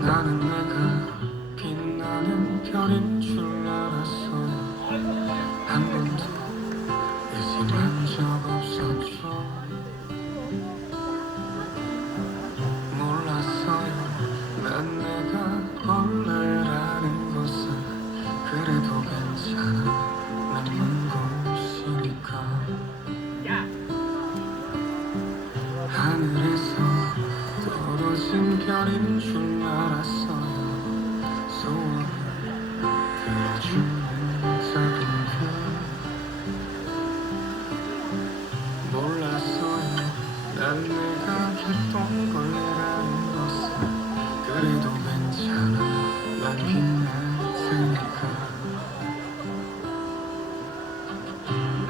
나는 내가 빛나는 별인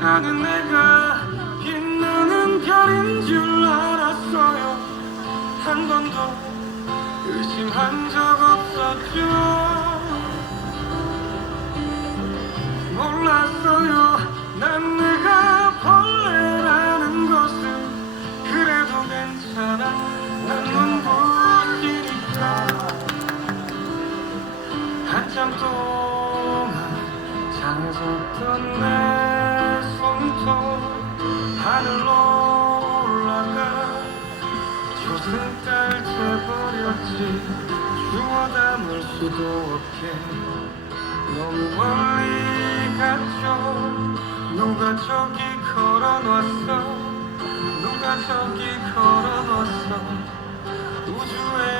나는 내가 빛나는 별인 줄 알았어요. 한 번도 의심한 적 없었죠 내 손톱 하늘로 올라가 조승달 돼버렸지. 주워 담을 수도 없게. 너무 멀리 갔죠. 누가 저기 걸어놨어. 누가 저기 걸어놨어. 우주에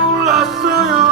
몰랐어요